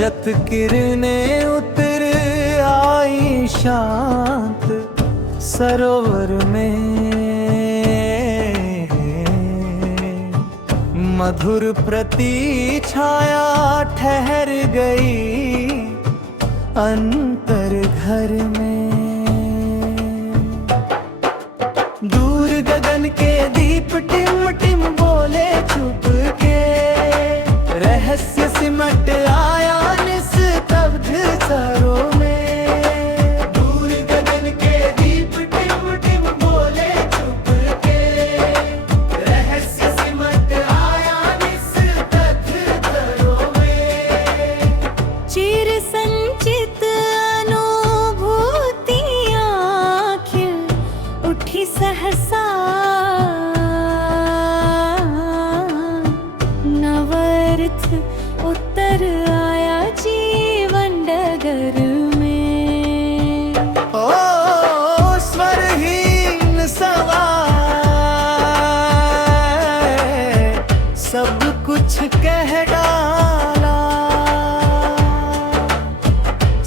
रजत किरणें उतर आई शांत सरोवर में, मधुर प्रतीछाया ठहर गई अंतर घर में। दूर गगन के दीप टिम टिम बोले चुप के, रहस्य सिमट आया निस्तब्ध सरों में। दूर गगन के दीप टिम टिम बोले चुप के, रहस्य सिमट आया निस्तब्ध सरों में। चिर संचित अनुभूतियाँ खिल उठी सहसा, नवर्थ उतर आया जीवन डगर में। ओ स्वरहीन सवाल सब कुछ कह डाला,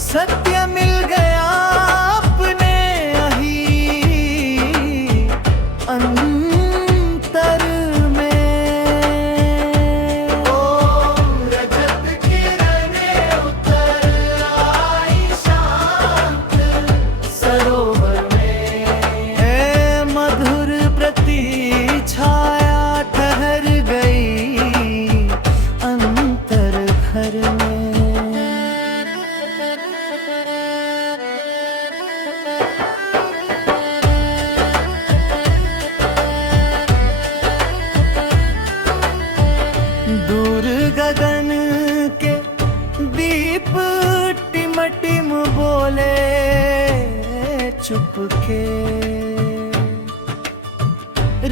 सत्य मिल गया अपने ही अंतर में। ओम रजत किरणें उतर आई शांत सरोवर में, मधुर प्रतीछाया ठहर गई अंतर घर में। दूर गगन के दीप टिम टिम बोले चुपके,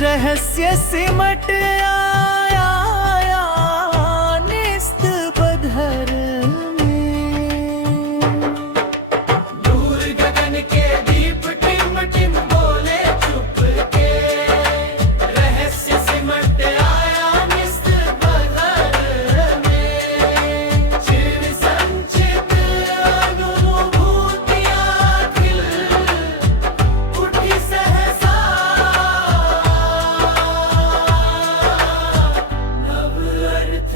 रहस्य सिमट आया निस्तब्ध घर में। दूर गगन के दीप टिम टिम बोले चुपके, रहस्य सिमट आया निस्तब्ध घर में। चिर संचित अनुभूतियाँ खिल उठी सहसा, नव अर्थ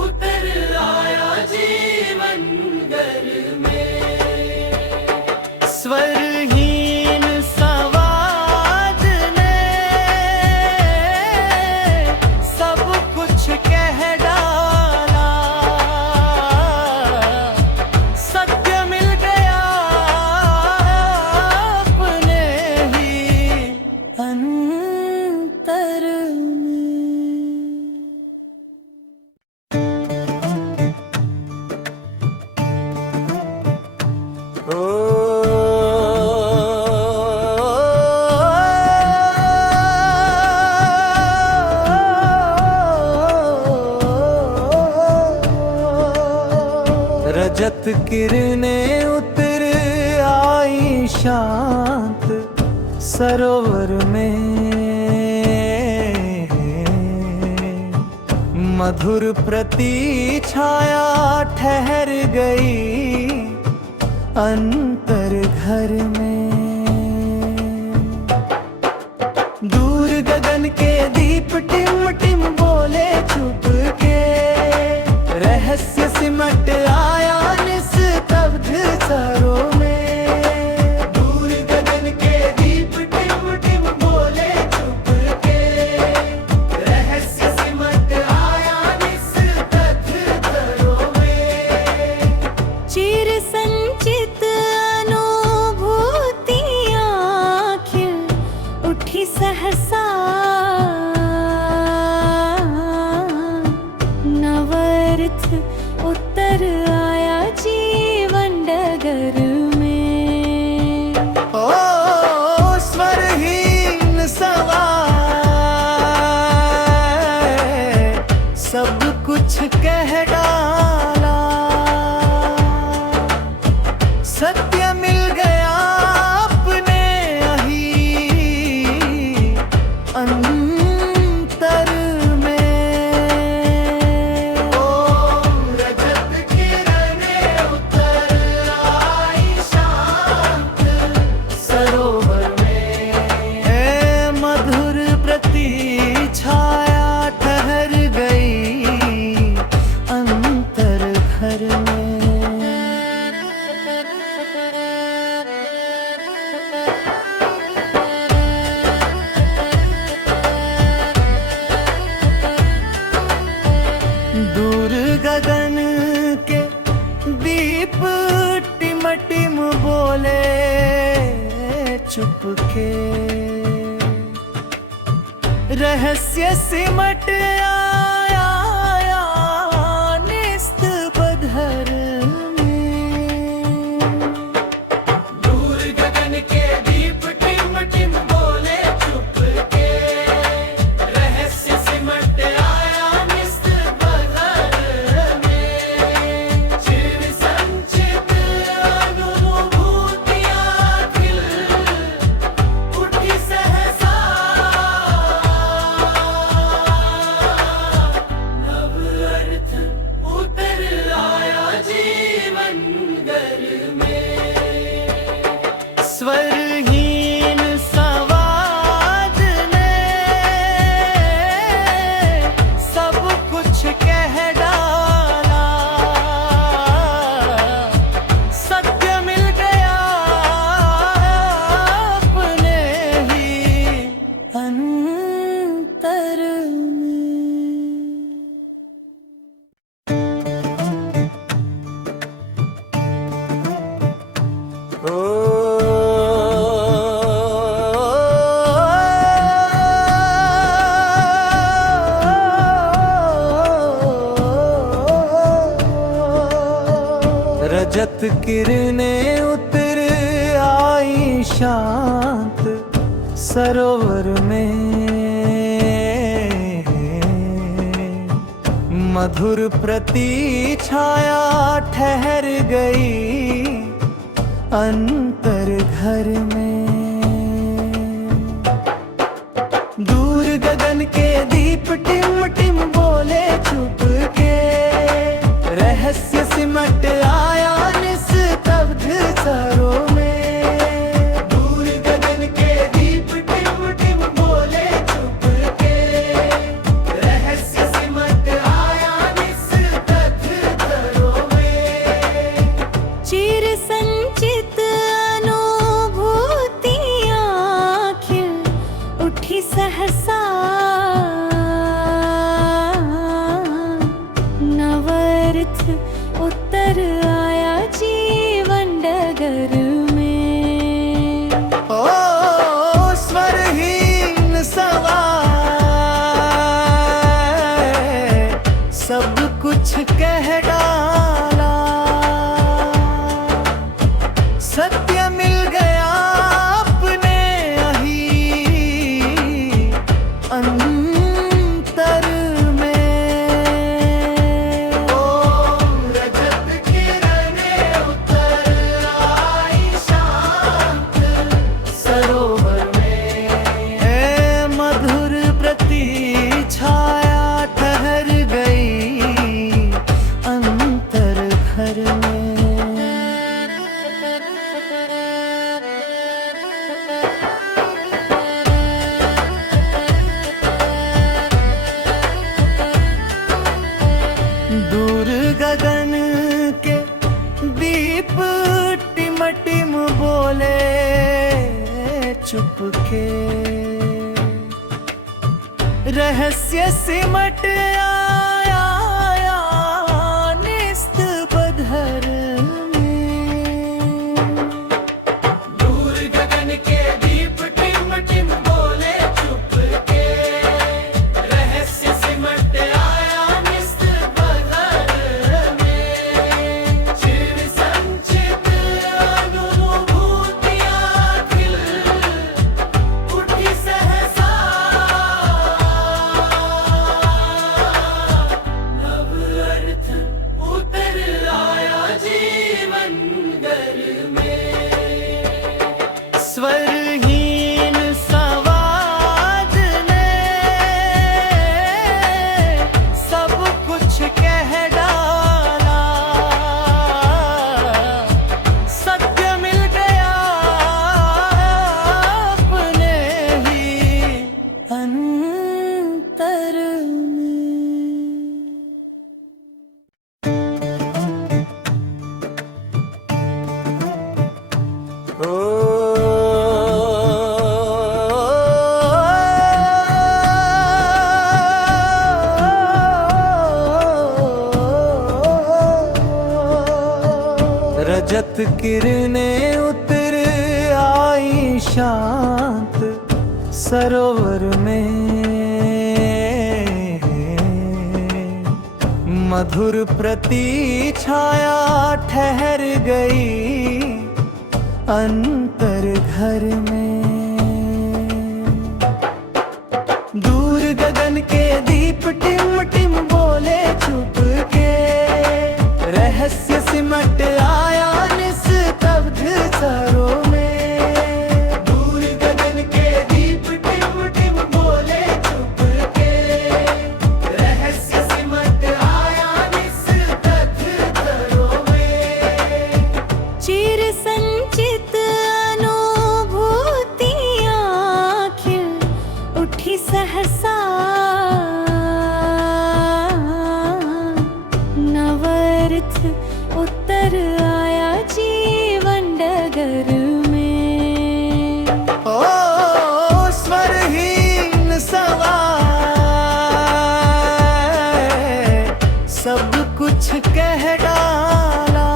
उतर आया जीवन घर में। स्वरहीन संवाद ने सब कुछ कह डाला, सत्य मिल गया अपने ही अंतर में। रजत किरणें उतर आई शांत सरोवर में, मधुर प्रतीछाया ठहर गई अंतर घर में। दूर गगन के दीप टिम टिम बोले चुप के, रहस्य सिमट आया निस्तब्ध सरों में। दूर गगन के दीप टिम टिम बोले चुप के, रहस्य सिमट आया निस्तब्ध सरों में। चिर संचित अनुभूतियाँ खिल उठी सहसा, नवर्थ उतर आया जीवन डगर में। ओ स्वरहीन सवाल सब कुछ कह डाला, सत्य मिल गया अपने ही अंतर में। ओम रजत किरणें दूर गगन के दीप टिम टिम बोले चुपके, रहस्य सिमट आया निस्तबधर में। दूर गगन के दीप टिम टिम बोले चुपके, रहस्य सिमट आया निस्तबधर में। चिर संचित अनुभूतियां खिल उठी सहसा, नव अर्थ उतर आया जीवन घर में। स्वरहीन संवाद ने सब कुछ कह डाला, सत्य मिल गया अपने ही अंतर में। रजत किरणें उतर आई शांत सरोवर में, मधुर प्रतीछाया ठहर गई अंतर घर में। दूर गगन के दीप टिम टिम बोले चुपके, रहस्य सिमट आया निस्तब्ध सरों में। दूर गगन के दीप टिम टिम बोले चुपके, रहस्य सिमट आया निस्तब्ध सरों में। चिर संचित अनुभूतियां खिल उठी सहसा, नवर्थ उतर आया जीवन डगर में। ओ स्वरहीन सवाल सब कुछ कह डाला, सत्य मिल गया अपने ही अंतर में। रजत किरणें उतर आई शांत सरोवर में, मधुर प्रतीछाया ठहर गई अंतर घर में। दूर गगन के दीप टिम टिम बोले चुपके, रहस्य सिमट आया निस्तबधर में। दूर गगन के दीप टिम टिम बोले चुपके, रहस्य सिमट आया निस्तबधर में। चिर संचित अनुभूतियां खिल उठी सहसा, रजत किरणें उतर आई शांत सरोवर में, मधुर प्रतीक्षाया ठहर गई अंतर घर में। दूर गगन के दीप टिम टिम बोले चुप के, रहस्य सिमट आया निस्तब्ध सरों में। दूर गगन के दीप टिम टिम बोले चुप के, रहस्य सिमट आया निस्तब्ध सरों में। चिर संचित अनुभूतियाँ खिल उठी सहसा, नवर्थ उतर आया जीवन डगर में। ओ स्वरहीन सवाल सब कुछ कह डाला,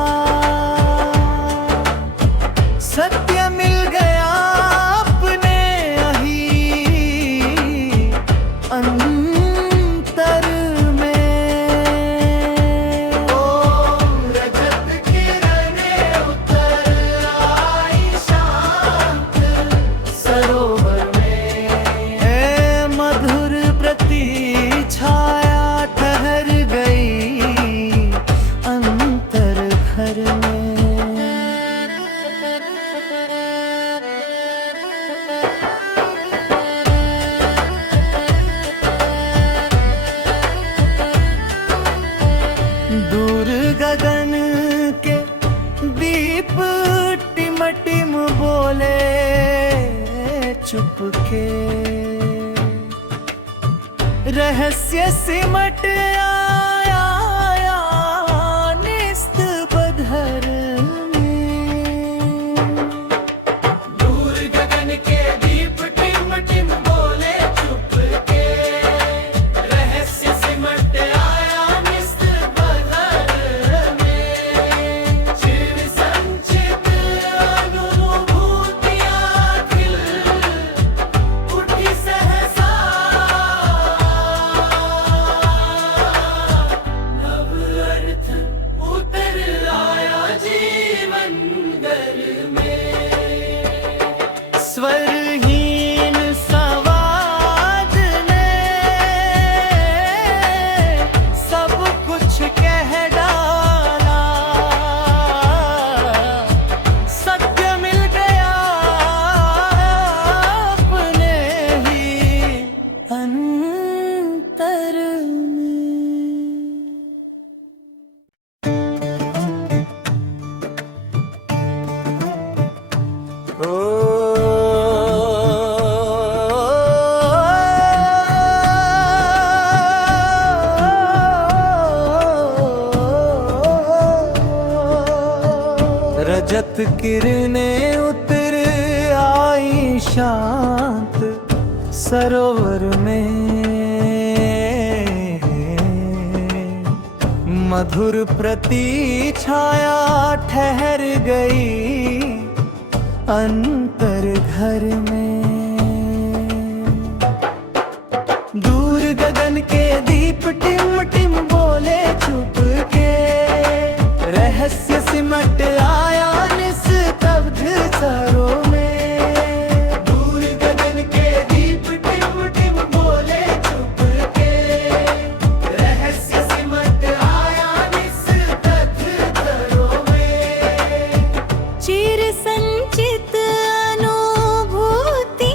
सत्य मिल गया अपने ही अंतर में। ओम रजत किरणें उतर आई शांत सरोवर में, मधुर प्रतीक्षाया ठहर गई अंतर घर में। दूर गगन के दीप टिम टिम बोले चुप के, रहस्य सिमट आया निस्तब्ध घर में। दूर गगन के दीप टिम टिम बोले चुप के, रहस्य सिमट आया निस्तब्ध घर में। चिर संचित अनुभूतियाँ खिल उठी सहसा, नव अर्थ उतर आया जीवन घर में। स्वरहीन संवाद ने सब कुछ कह डाला, सत्य मिल गया अपने ही अंतर में। रजत किरणें उतर आई शांत सरोवर में, मधुर प्रतीक्षाया ठहर गई अंतर घर में। दूर गगन के दीप टिम टिम बोले चुप के, रहस्य सिमट आया निस्तब्ध सरों में। दूर गगन के दीप टिम टिम बोले चुप के, रहस्य सिमट आया निस्तब्ध सरों में। चिर संचित अनुभूति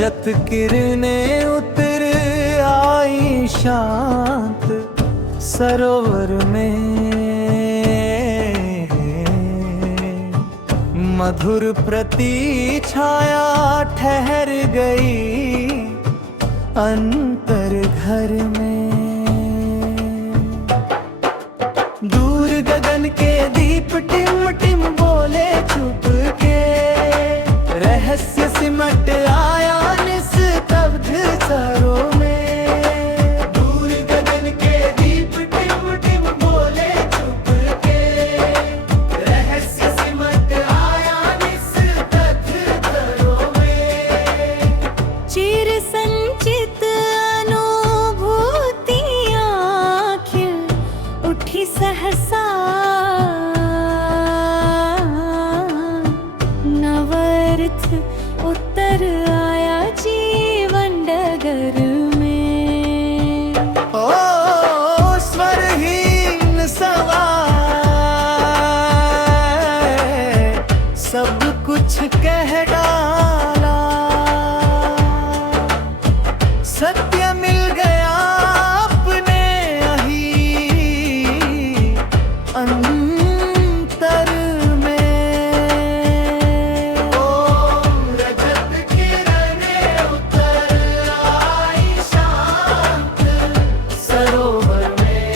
रजत किरणें उतर आई शांत सरोवर में, मधुर प्रतीछाया ठहर गई अंतर घर में। दूर गगन के दीप टिम टिम बोले चुप के, रहस्य सिमट आया निस्तब्ध सरों में। दूर गगन के दीप टिम टिम बोले चुप के, रहस्य सिमट आया निस्तब्ध सरों में। चिर संचित अनुभूतियाँ खिल उठी सहसा, नवर्थ उतर आया जीवन डगर में। ओ स्वरहीन सवाल सब कुछ कह डाला, सत्य मिल गया अपने ही अंतर में। ओम रजत किरणें उतर आई शांत सरोवर में,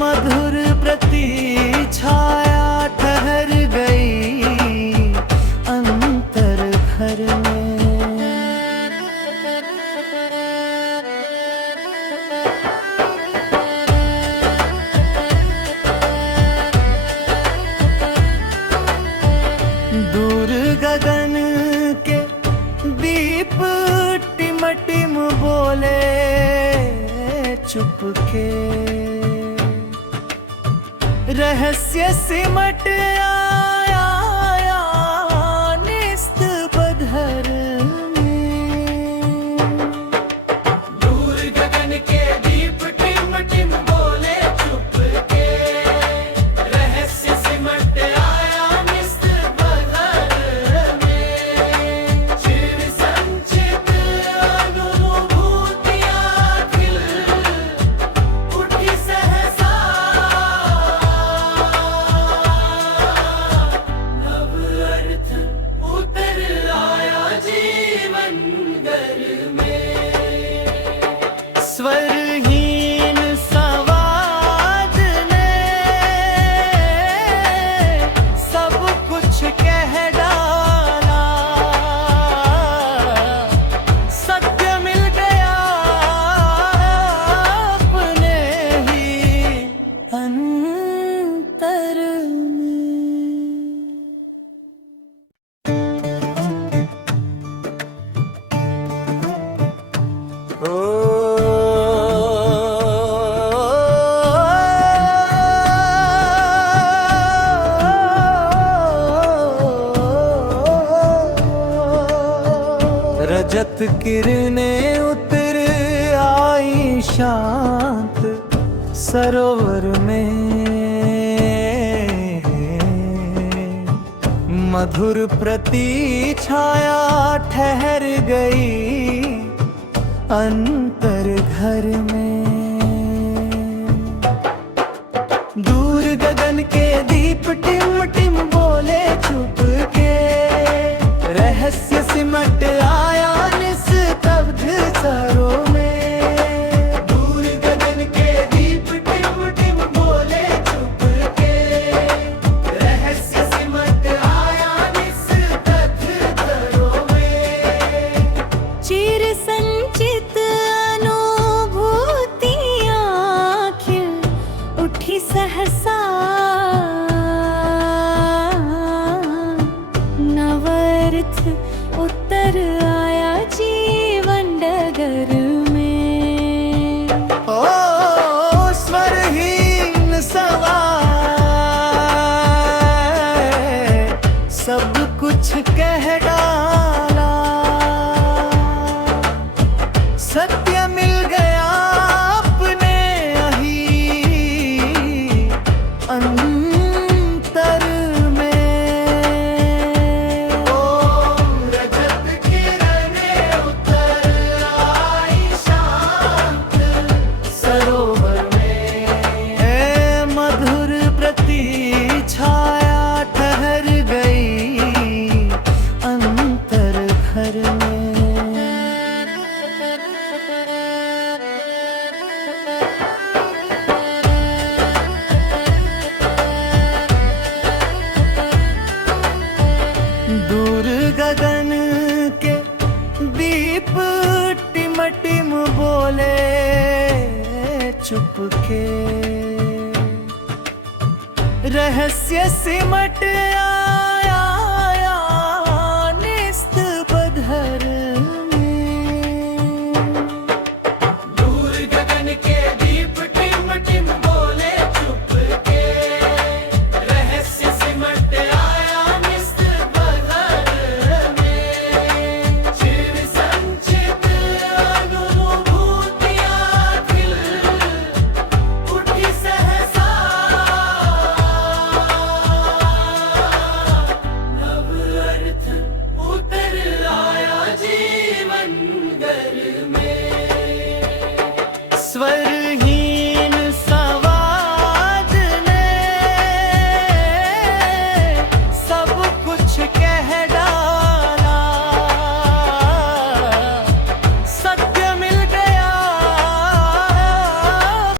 मधुर प्रतीछाया ठहर गई अंतर घर में। दूर गगन के दीप टिम टिम बोले चुपके, रहस्य सिमट आया निस्तब्ध घर में। दूर गगन के दीप टिम टिम बोले चुपके, रहस्य सिमट आया निस्तब्ध घर में। चिर संचित अनुभूतियाँ खिल उठी सहसा, नव अर्थ उतर आया जीवन घर में। स्वरहीन संवाद ने सब कुछ कह डाला, सत्य मिल गया अपने ही अंतर में। रजत किरणें उतर आई शांत सरोवर में, मधुर प्रतीछाया ठहर गई अंतर घर में। दूर गगन के दीप टिम टिम बोले चुप के, रहस्य सिमट आया निस्तब्ध सरों में। दूर गगन के दीप टिम टिम बोले चुप के, रहस्य सिमट आया निस्तब्ध सरों में। चिर संचित अनुभूतियाँ खिल उठी सहसा, नवर्थ उतर आया जीवन डगर में। ओ स्वरहीन सवाल सब कुछ कह डाला, सत्य मिल गया अपने ही अंतर में। ओम रजत किरणें गगन के दीप टिम बोले चुपके, रहस्य सिमट आया निस्तबधर में। दूर गगन के दीप टिम बोले चुपके, रहस्य सिमट आया निस्तबधर में। चिर संचित अनुभूतियां खिल उठी सहसा, नव अर्थ उतर आया जीवन घर में। स्वर